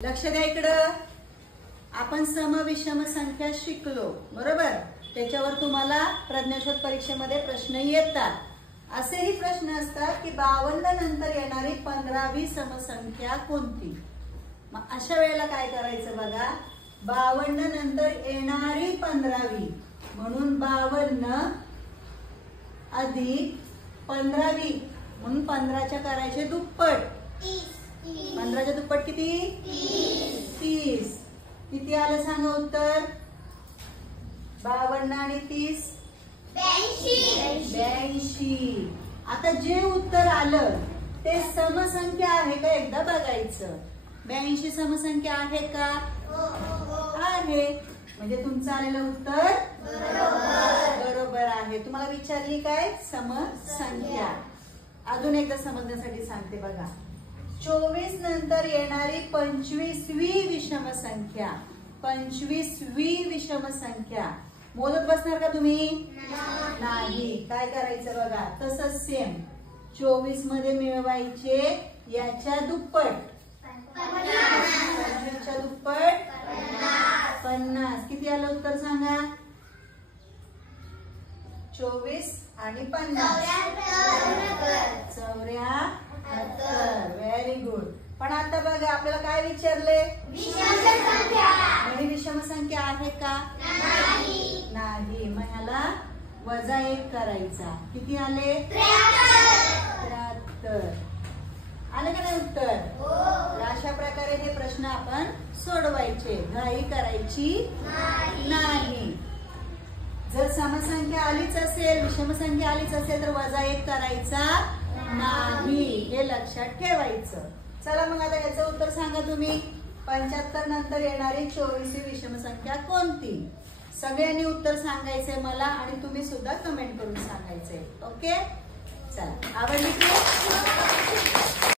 लक्ष द्या इकडं. आपण सम विषम संख्या शिकलो बरोबर. त्याच्यावर तुम्हाला प्रज्ञाशोध परीक्षेमध्ये प्रश्न येतात. असेही प्रश्न असतात की 52 नंतर येणारी 15वी समसंख्या कोणती. मग अशा वेळेला काय करायचं बघा. 52 नंतर येणारी 15वी म्हणून 52 अधिक 15वी म्हणून 15च्या करायचे दुप्पट. 15च्या दुप्पट किती 30. किती आलं सांगा उत्तर. 52 आणि 30 82. आता जे उत्तर आलं ते समसंख्या आहे का एकदा बघायचं. 82 समसंख्या आहे का. आहे. म्हणजे तुमचं आलेलं उत्तर बरोबर आहे. तुम्हाला विचारली काय समसंख्या. अजून एकदा समजण्यासाठी सांगते बघा. 24 नंतर येणारी 25वी विषम संख्या. 25वी विषम संख्या मोजत बसणार का तुम्ही. नाही. काय करायचं बघा. तसंच सेम 24 मध्ये मिळवायचे याच्या दुप्पट. 25च्या दुप्पट 50. किती आलं उत्तर सांगा. 24 आणि 50 74. Very good. पण आता बघा आपल्याला काय विचारले. विषम संख्या आहे का. नाही. मग ह्याला -1 करायचा. किती आले 73. आले का नाही उत्तर. अशा प्रकारे हे प्रश्न आपण सोडवायचे. घाई करायची नाही. जर समसंख्या आलीच असेल विषम संख्या आलीच असेल तर -1 करायचा नाही. हे लक्षात ठेवायचं. चला मग आता याचं उत्तर सांगा तुम्ही. 75 नंतर येणारी 24वी विषम संख्या कोणती. सगळ्यांनी उत्तर सांगायचंय मला आणि तुम्ही सुद्धा कमेंट करून सांगायचंय. ओके चला. आवडली की